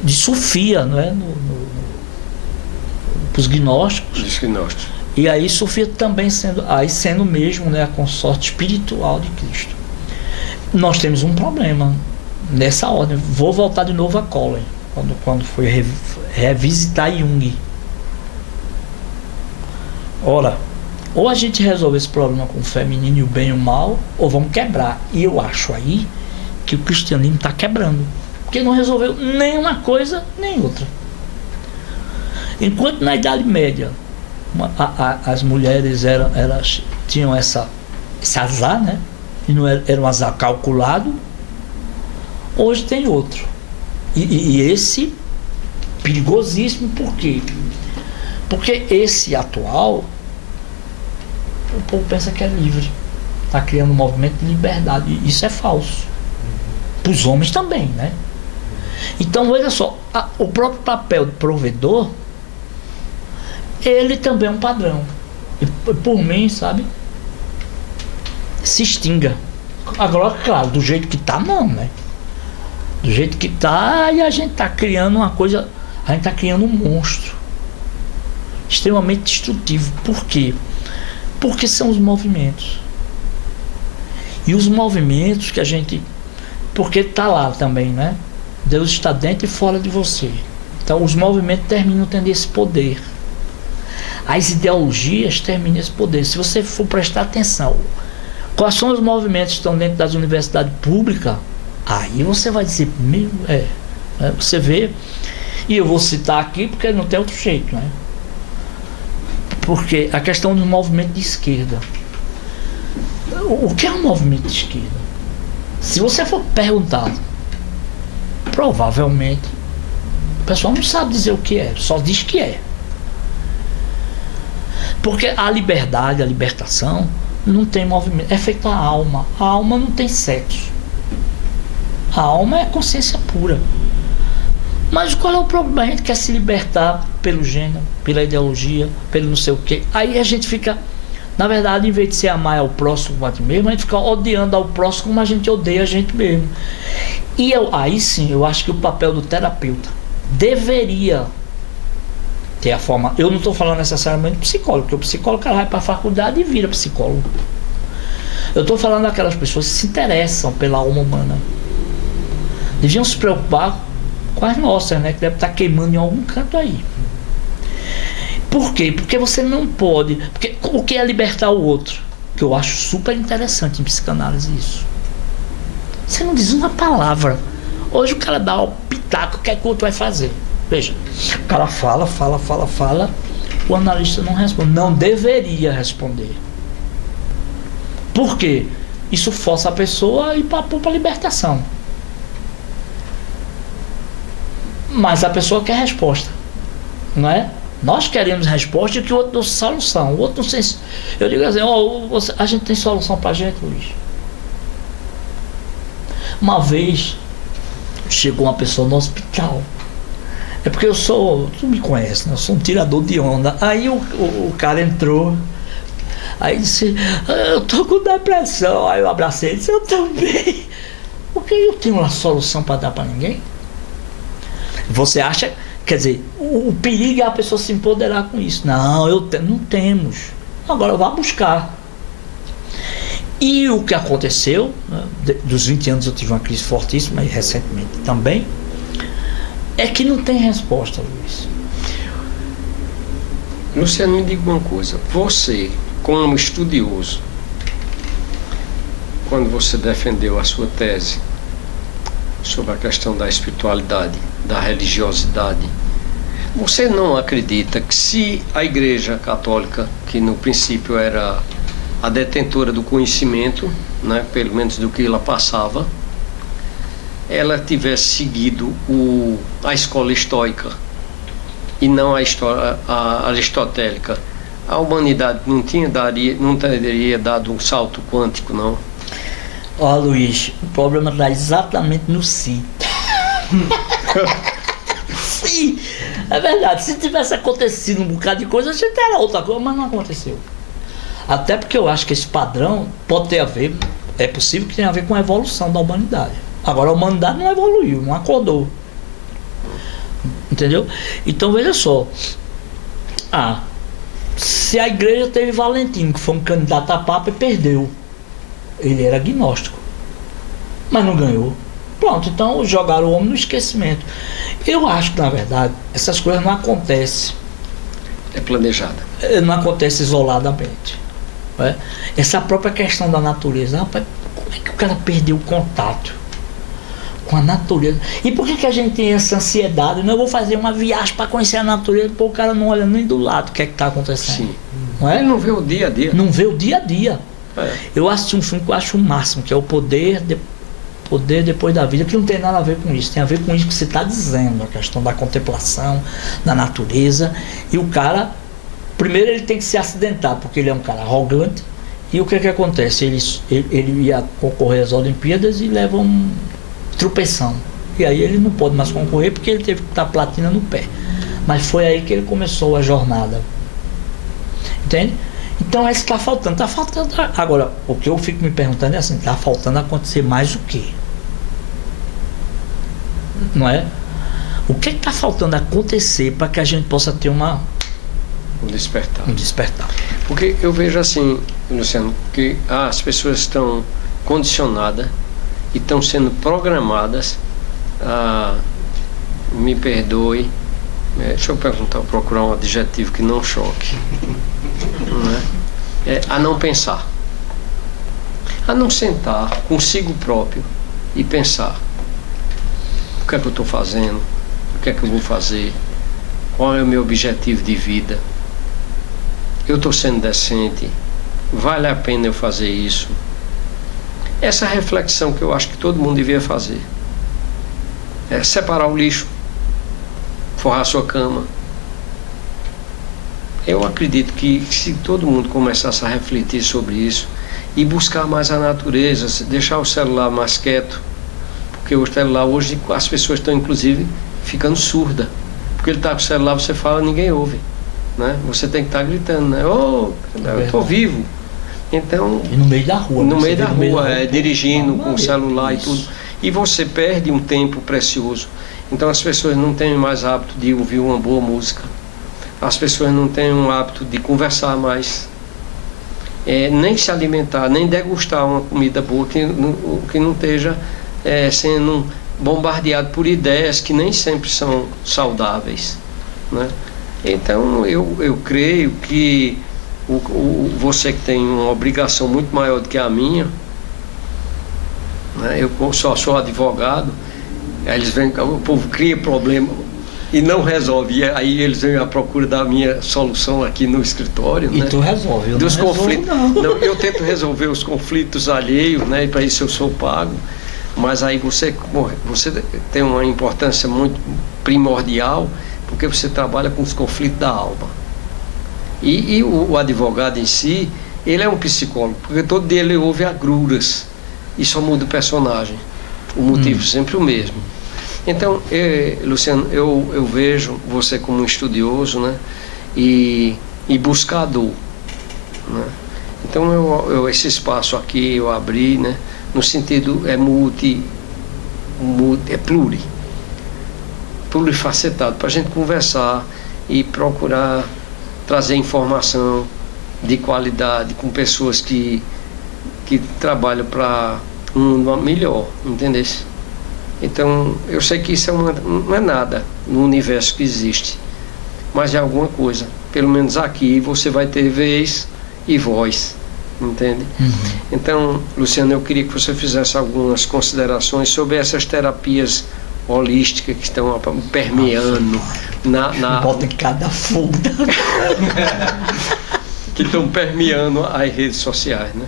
Sofia, não é? Para os gnósticos. Os gnósticos. E aí Sofia também sendo mesmo, né, a consorte espiritual de Cristo. Nós temos um problema nessa ordem. Vou voltar de novo a Colin, quando foi revisitar Jung. Ora, ou a gente resolve esse problema com o feminino e o bem e o mal, ou vamos quebrar. E eu acho aí que o cristianismo está quebrando, porque não resolveu nem uma coisa nem outra. Enquanto na Idade Média as mulheres elas tinham esse azar, né? E não era um azar calculado, hoje tem outro. E esse perigosíssimo, por quê? Porque esse atual, o povo pensa que é livre, está criando um movimento de liberdade, e isso é falso. Para os homens também, né? Então veja só, o próprio papel de provedor, ele também é um padrão. E por mim, sabe, se extinga. Agora, claro, do jeito que tá, não, né? Do jeito que tá, e a gente tá criando uma coisa, a gente tá criando um monstro extremamente destrutivo. Por quê? Porque são os movimentos. E os movimentos que a gente... Porque tá lá também, né? Deus está dentro e fora de você. Então os movimentos terminam tendo esse poder. As ideologias terminam esse poder. Se você for prestar atenção, quais são os movimentos que estão dentro das universidades públicas, aí você vai dizer, você vê, e eu vou citar aqui porque não tem outro jeito, né? Porque a questão do movimento de esquerda. O que é um movimento de esquerda? Se você for perguntar, provavelmente o pessoal não sabe dizer o que é, só diz que é. Porque a liberdade, a libertação, não tem movimento, é feita a alma. A alma não tem sexo. A alma é consciência pura. Mas qual é o problema? A gente quer se libertar pelo gênero, pela ideologia, pelo não sei o quê. Aí a gente fica, na verdade, em vez de se amar ao próximo como a gente mesmo, a gente fica odiando ao próximo como a gente odeia a gente mesmo. E aí sim, eu acho que o papel do terapeuta deveria ter a forma. Eu não estou falando necessariamente psicólogo, porque o psicólogo vai para a faculdade e vira psicólogo. Eu estou falando daquelas pessoas que se interessam pela alma humana. Deviam se preocupar com as nossas, né? Que deve estar queimando em algum canto aí. Por quê? Porque você não pode. Porque o que é libertar o outro? Que eu acho super interessante em psicanálise isso. Você não diz uma palavra. Hoje o cara dá o pitaco, o que é que o outro vai fazer? Veja, o cara fala, o analista não responde. Não deveria responder. Por quê? Isso força a pessoa a ir para a libertação. Mas a pessoa quer resposta, não é? Nós queremos resposta e que o outro dê solução. O outro não sei. Eu digo assim, a gente tem solução pra gente, Luiz. Uma vez chegou uma pessoa no hospital. É porque tu me conhece, né? Eu sou um tirador de onda. Aí o cara entrou, aí disse, eu tô com depressão. Aí eu abracei ele, disse, eu também. Porque eu tenho uma solução para dar para ninguém? Você acha, quer dizer, o perigo é a pessoa se empoderar com isso. Não, não temos. Agora vá buscar. E o que aconteceu, né, dos 20 anos eu tive uma crise fortíssima, e recentemente também, é que não tem resposta, Luiz. Luciano, me diga uma coisa. Você, como estudioso, quando você defendeu a sua tese sobre a questão da espiritualidade, da religiosidade, você não acredita que se a Igreja Católica, que no princípio era a detentora do conhecimento, né, pelo menos do que ela passava, ela tivesse seguido a escola estoica e não a aristotélica, a humanidade não teria dado um salto quântico, não? Ó, Luiz, o problema está exatamente no si. Sim, é verdade. Se tivesse acontecido um bocado de coisa, a gente era outra coisa, mas não aconteceu. Até porque eu acho que esse padrão pode ter a ver, é possível que tenha a ver com a evolução da humanidade. Agora a humanidade não evoluiu, não acordou. Entendeu? Então veja só. Se a igreja teve Valentino, que foi um candidato a papa e perdeu. Ele era agnóstico, mas não ganhou. Pronto, então jogaram o homem no esquecimento. Eu acho que, na verdade, essas coisas não acontecem. É planejada. Não acontece isoladamente. Né? Essa própria questão da natureza. Rapaz, como é que o cara perdeu o contato com a natureza? E por que a gente tem essa ansiedade? Eu vou fazer uma viagem para conhecer a natureza, porque o cara não olha nem do lado o que é que está acontecendo. Sim. Não é? Ele não vê o dia a dia. Não vê o dia a dia. É. Eu assisti um filme que eu acho o máximo, que é o Poder Depois da Vida, que não tem nada a ver com isso. Tem a ver com isso que você está dizendo, a questão da contemplação, da natureza. E o cara, primeiro ele tem que se acidentar, porque ele é um cara arrogante. E o que acontece? Ele ia concorrer às Olimpíadas e leva um tropeção. E aí ele não pode mais concorrer porque ele teve que estar platina no pé. Mas foi aí que ele começou a jornada. Entende? Então é isso que está faltando. Está faltando. Agora, o que eu fico me perguntando é assim, está faltando acontecer mais o quê? Não é? O que está faltando acontecer para que a gente possa ter um despertar? Porque eu vejo assim, Luciano, que as pessoas estão condicionadas e estão sendo programadas a, me perdoe, deixa eu procurar um adjetivo que não choque, a não pensar, a não sentar consigo próprio e pensar: o que é que eu estou fazendo, o que é que eu vou fazer, qual é o meu objetivo de vida, eu estou sendo decente, vale a pena eu fazer isso? Essa reflexão que eu acho que todo mundo devia fazer. É separar o lixo, forrar a sua cama. Eu acredito que se todo mundo começasse a refletir sobre isso e buscar mais a natureza, deixar o celular mais quieto, porque o celular hoje as pessoas estão inclusive ficando surdas, porque ele está com o celular, você fala, ninguém ouve, né? Você tem que estar gritando, né? Eu estou vivo. Então, e no meio da rua, no meio da rua, dirigindo com o celular isso. E tudo. E você perde um tempo precioso. Então as pessoas não têm mais hábito de ouvir uma boa música. As pessoas não têm um hábito de conversar mais. Nem se alimentar, nem degustar uma comida boa que não esteja sendo bombardeado por ideias que nem sempre são saudáveis, né? Então eu creio que você que tem uma obrigação muito maior do que a minha, né? Eu só sou advogado, aí eles vêm, o povo cria problema e não resolve, e aí eles vêm à procura da minha solução aqui no escritório, e né? Tu resolve, eu dos não conflitos. Resolvo, não. Eu tento resolver os conflitos alheios, né? E para isso eu sou pago, mas aí você tem uma importância muito primordial, porque você trabalha com os conflitos da alma. E o advogado em si, ele é um psicólogo, porque todo dia ele ouve agruras e só muda o personagem. O motivo sempre o mesmo. Então, Luciano, eu vejo você como um estudioso, né? E buscador, né? Então, esse espaço aqui eu abri, né? No sentido, é plurifacetado, para a gente conversar e procurar trazer informação de qualidade com pessoas que trabalham para um mundo melhor, entendeu? Então, eu sei que isso não é nada no universo que existe, mas é alguma coisa. Pelo menos aqui você vai ter vez e voz, entende? Então, Luciano, eu queria que você fizesse algumas considerações sobre essas terapias holísticas que estão permeando Bota em cada funda. que estão permeando as redes sociais, né?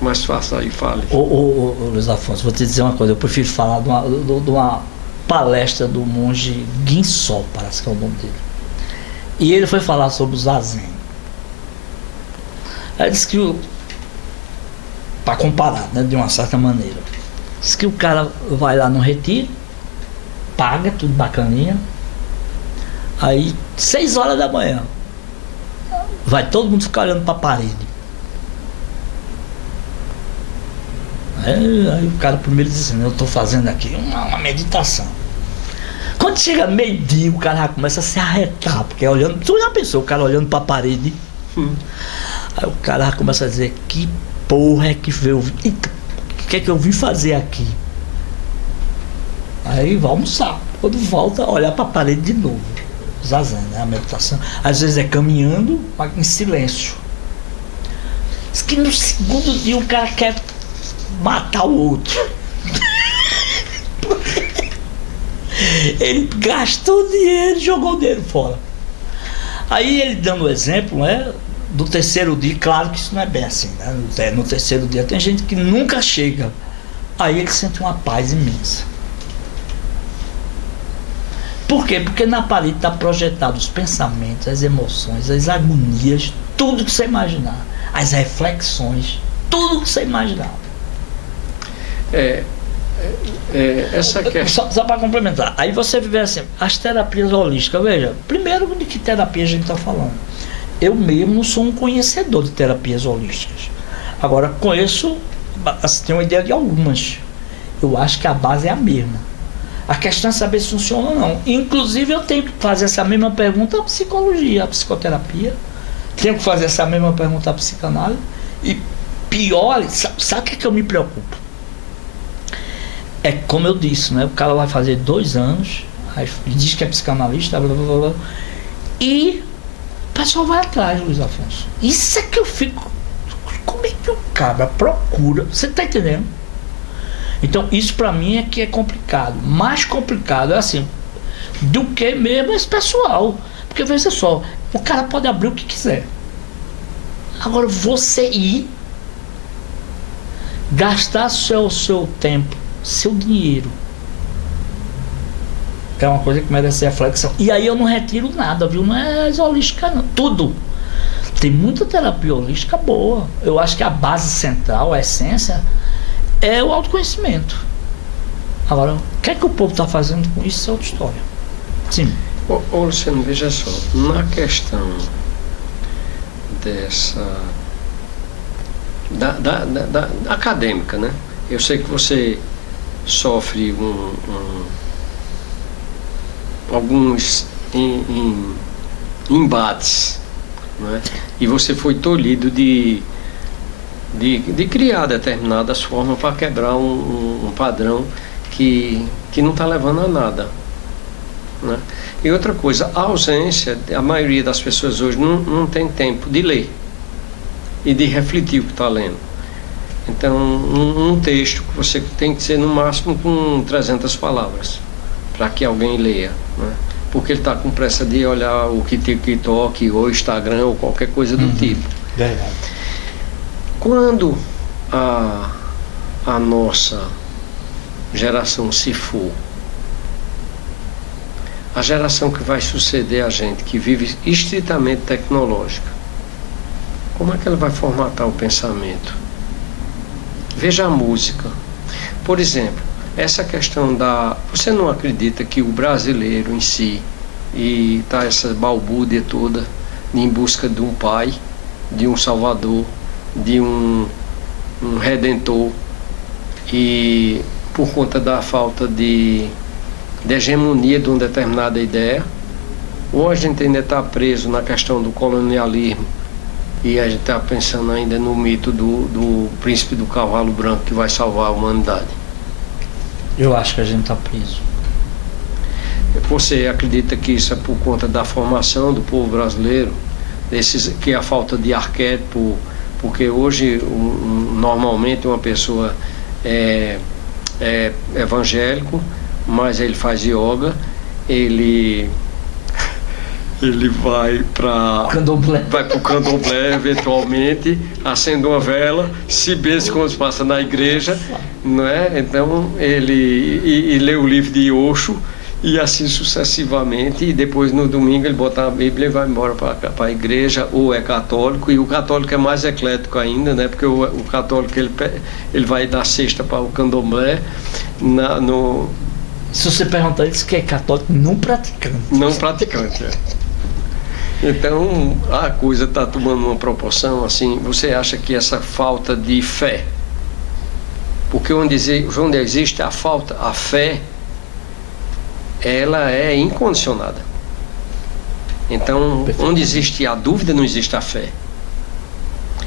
Mais fácil aí, fale. Ô, Luiz Afonso, vou te dizer uma coisa, eu prefiro falar de uma palestra do monge Guinsol, parece que é o nome dele. E ele foi falar sobre o Zazen. Aí disse que para comparar, né, de uma certa maneira, diz que o cara vai lá no retiro, paga, tudo bacaninha, aí 6 horas da manhã vai todo mundo ficar olhando para a parede. Aí o cara primeiro diz assim, eu estou fazendo aqui uma meditação. Quando chega meio-dia, o cara já começa a se arretar, porque olhando, tu já pensou, o cara olhando para a parede. Aí o cara já começa a dizer, que porra é que veio, o que é que eu vim fazer aqui? Aí vai almoçar, quando volta, olhar para a parede de novo. Zazen, né? A meditação, às vezes é caminhando, mas em silêncio. Diz que no segundo dia o cara quer matar o outro. Ele gastou dinheiro, jogou o dinheiro fora. Aí ele dando o exemplo, né, do terceiro dia, claro que isso não é bem assim, né? No terceiro dia tem gente que nunca chega. Aí ele sente uma paz imensa. Por quê? Porque na parede está projetado os pensamentos, as emoções, as agonias, tudo que você imaginar, as reflexões, tudo que você imaginar. Essa questão. Só para complementar, aí você vê assim, as terapias holísticas, veja, primeiro de que terapia a gente está falando. Eu mesmo não sou um conhecedor de terapias holísticas. Agora, conheço, assim, tenho uma ideia de algumas. Eu acho que a base é a mesma. A questão é saber se funciona ou não. Inclusive, eu tenho que fazer essa mesma pergunta à psicologia, à psicoterapia. Tenho que fazer essa mesma pergunta à psicanálise. E pior, sabe o que eu me preocupo? É como eu disse, né? O cara vai fazer 2 anos, aí diz que é psicanalista, blá, blá, blá, blá, e o pessoal vai atrás, Luiz Afonso. Isso é que eu fico. Como é que o cara procura? Você tá entendendo? Então, isso pra mim é que é complicado. Mais complicado é assim, do que mesmo esse pessoal. Porque veja só, o cara pode abrir o que quiser. Agora, você ir gastar seu tempo, seu dinheiro, é uma coisa que merece reflexão. E aí eu não retiro nada, viu? Não é holística, não. Tudo. Tem muita terapia holística boa. Eu acho que a base central, a essência, é o autoconhecimento. Agora, o que é que o povo está fazendo com isso é outra história. Sim. Ô Luciano, veja só, na questão dessa da acadêmica, né? Eu sei que você sofre alguns embates, né? E você foi tolhido de criar determinadas formas para quebrar um padrão que não está levando a nada, né? E outra coisa, a ausência, a maioria das pessoas hoje não tem tempo de ler e de refletir o que está lendo. Então, um texto que você tem que ser no máximo com 300 palavras para que alguém leia, né? Porque ele está com pressa de olhar o TikTok ou Instagram ou qualquer coisa do tipo. Verdade. Quando a nossa geração se for, a geração que vai suceder a gente, que vive estritamente tecnológica, como é que ela vai formatar o pensamento? Veja a música. Por exemplo, essa questão da... Você não acredita que o brasileiro em si, e tá essa balbúrdia toda, em busca de um pai, de um salvador, de um redentor, e por conta da falta de hegemonia de uma determinada ideia, ou a gente ainda está preso na questão do colonialismo, e a gente está pensando ainda no mito do príncipe do cavalo branco que vai salvar a humanidade? Eu acho que a gente está preso. Você acredita que isso é por conta da formação do povo brasileiro, que é a falta de arquétipo? Porque hoje, normalmente, uma pessoa é evangélico, mas ele faz yoga, ele vai para o candomblé eventualmente, acende uma vela, se benze quando se passa na igreja, não é? Então ele lê o livro de Osho, e assim sucessivamente, e depois no domingo ele bota a Bíblia e vai embora para a igreja, ou é católico, e o católico é mais eclético ainda, né? Porque o católico ele vai dar sexta para o candomblé Se você perguntar, ele diz que é católico não praticante. Não praticante, é. Então a coisa está tomando uma proporção assim. Você acha que essa falta de fé, porque onde existe a fé, ela é incondicionada. Então, onde existe a dúvida, não existe a fé.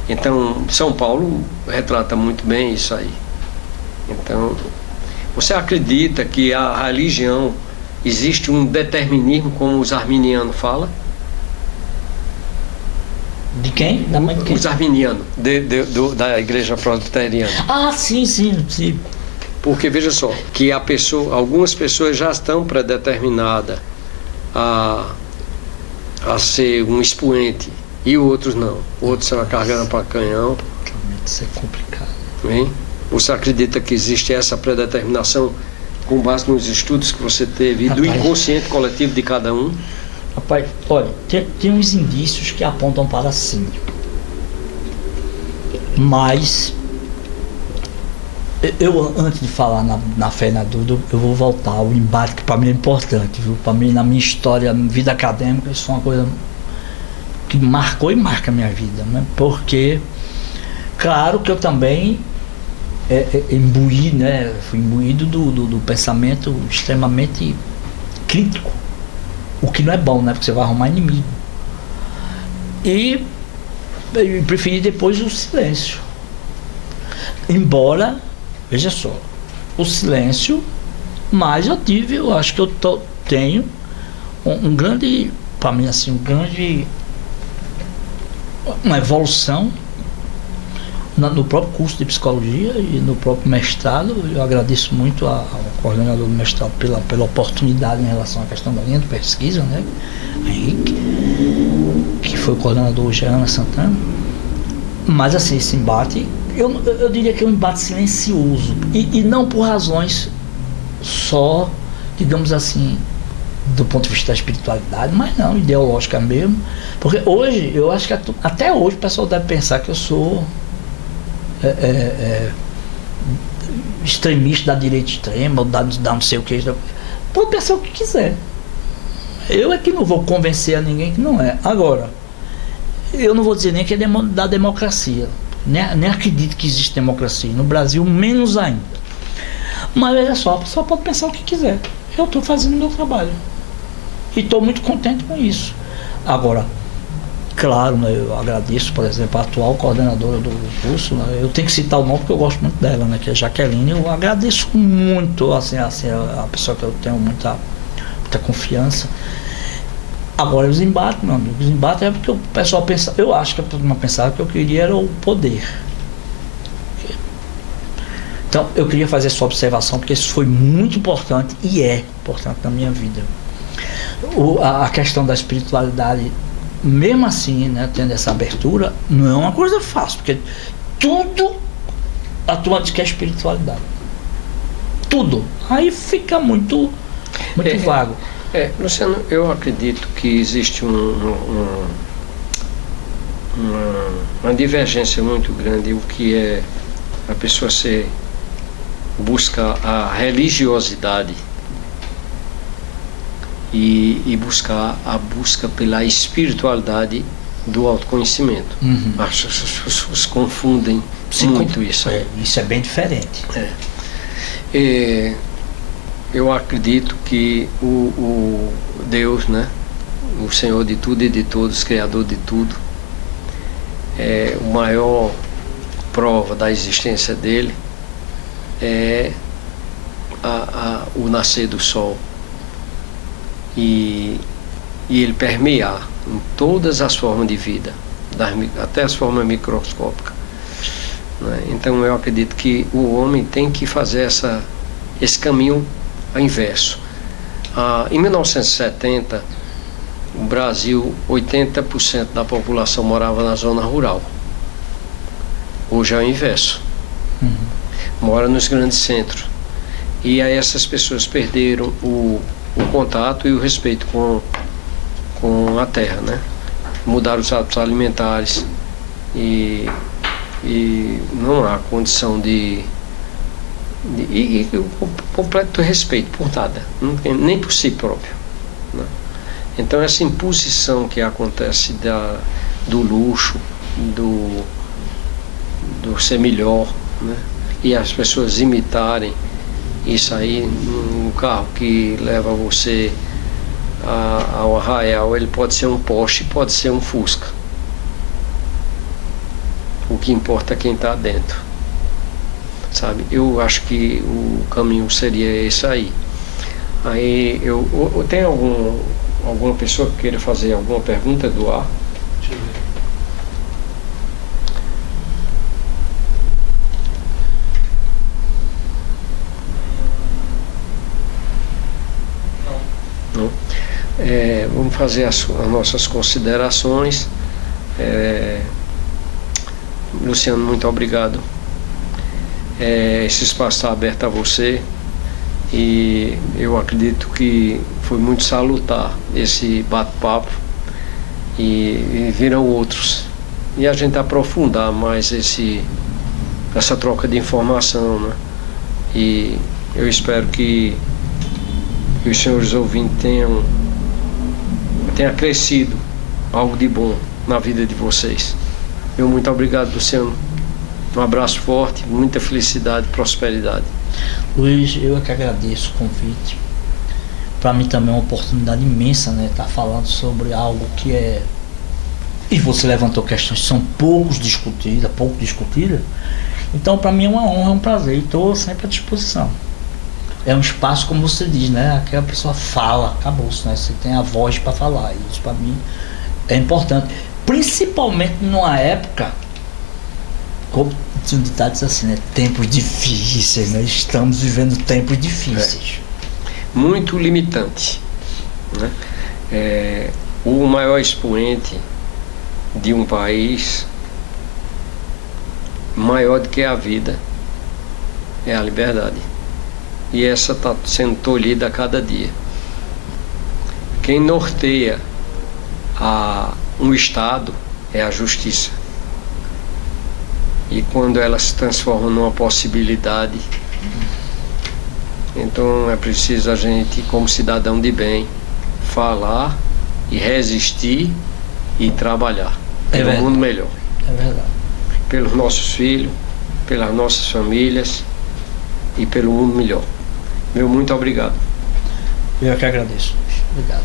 Então, São Paulo retrata muito bem isso aí. Então, você acredita que a religião existe um determinismo, como os arminianos falam? De quem? Da mãe de quem? Os arminianos, da igreja presbiteriana. Ah, sim. Porque veja só, que algumas pessoas já estão predeterminadas a ser um expoente, e outros não. Outros são carregando para canhão. Realmente isso é complicado. Hein? Você acredita que existe essa predeterminação com base nos estudos que você teve e do inconsciente coletivo de cada um? Rapaz, olha, tem uns indícios que apontam para sim. Mas eu, antes de falar na fé e na dúvida, eu vou voltar ao embate, que para mim é importante, viu? Para mim, na minha história, vida acadêmica, isso foi uma coisa que marcou e marca a minha vida, né? Porque, claro que eu também imbuí, né? Fui imbuído do pensamento extremamente crítico, o que não é bom, né? Porque você vai arrumar inimigo. E eu preferi depois o silêncio. Embora, veja só, o silêncio, mas eu acho que eu tenho um grande, para mim assim, uma evolução no próprio curso de psicologia e no próprio mestrado. Eu agradeço muito ao coordenador do mestrado pela oportunidade em relação à questão da linha de pesquisa, né? Henrique, que foi o coordenador hoje, Ana Santana. Mas assim, esse embate, eu diria que é um embate silencioso, e não por razões só, digamos assim, do ponto de vista da espiritualidade, mas não, ideológica mesmo. Porque hoje, eu acho que até hoje o pessoal deve pensar que eu sou extremista da direita extrema, ou da não sei o que. Pode pensar o que quiser. Eu é que não vou convencer a ninguém que não é. Agora, eu não vou dizer nem que é da democracia. Nem acredito que existe democracia. No Brasil, menos ainda. Mas olha só, a pessoa pode pensar o que quiser. Eu estou fazendo o meu trabalho. E estou muito contente com isso. Agora, claro, né, eu agradeço, por exemplo, a atual coordenadora do curso, né, eu tenho que citar o nome porque eu gosto muito dela, né, que é Jaqueline. Eu agradeço muito, assim, a pessoa que eu tenho muita confiança. Agora, os embates, meu amigo, os embates é porque o pessoal pensa, eu acho que a pessoa pensava que eu queria era o poder. Então, eu queria fazer essa observação, porque isso foi muito importante e é importante na minha vida. A questão da espiritualidade, mesmo assim, né, tendo essa abertura, não é uma coisa fácil, porque tudo a turma diz que é espiritualidade. Tudo. Aí fica muito vago. Luciano, eu acredito que existe uma divergência muito entre o que é a pessoa buscar a religiosidade e buscar a busca pela espiritualidade do autoconhecimento. As pessoas confundem muito isso. Isso é bem diferente. Eu acredito que o Deus, né, o Senhor de tudo e de todos, Criador de tudo, a maior prova da existência dele é o nascer do sol e ele permear em todas as formas de vida, até as formas microscópicas, né? Então eu acredito que o homem tem que fazer esse caminho inverso. Em 1970, o Brasil, 80% da população morava na zona rural. Hoje é o inverso. Mora nos grandes centros. E aí essas pessoas perderam o contato e o respeito com a terra, né? Mudaram os hábitos alimentares e não há condição de completo respeito por nada, nem por si próprio, né? Então essa imposição que acontece do luxo, do ser melhor, né? E as pessoas imitarem isso aí, um carro que leva você ao arraial, ele pode ser um Porsche, pode ser um Fusca. O que importa é quem está dentro, sabe? Eu acho que o caminho seria esse aí. Aí eu tem alguma pessoa que queira fazer alguma pergunta do ar? Deixa eu ver. Não? Vamos fazer as nossas considerações. Luciano, muito obrigado. Esse espaço está aberto a você e eu acredito que foi muito salutar esse bate-papo e virão outros. E a gente aprofundar mais essa troca de informação, né? E eu espero que os senhores ouvintes tenha crescido algo de bom na vida de vocês. Meu muito obrigado, Luciano. Um abraço forte, muita felicidade e prosperidade. Luiz, eu é que agradeço o convite. Para mim também é uma oportunidade imensa, né? Estar falando sobre algo que é... E você levantou questões que são pouco discutidas. Então, para mim é uma honra, é um prazer. E estou sempre à disposição. É um espaço, como você diz, né? Aquela pessoa fala, acabou-se, né? Você tem a voz para falar. E isso para mim é importante. Principalmente numa época, como tinha um ditado assim, né? Tempos difíceis, né? Estamos vivendo tempos difíceis. Muito limitante, né? O maior expoente de um país, maior do que a vida, é a liberdade. E essa está sendo tolhida a cada dia. Quem norteia um Estado é a justiça. E quando ela se transforma numa possibilidade, então é preciso a gente, como cidadão de bem, falar e resistir e trabalhar pelo mundo melhor. É verdade. Pelos nossos filhos, pelas nossas famílias e pelo mundo melhor. Meu muito obrigado. Eu que agradeço. Obrigado.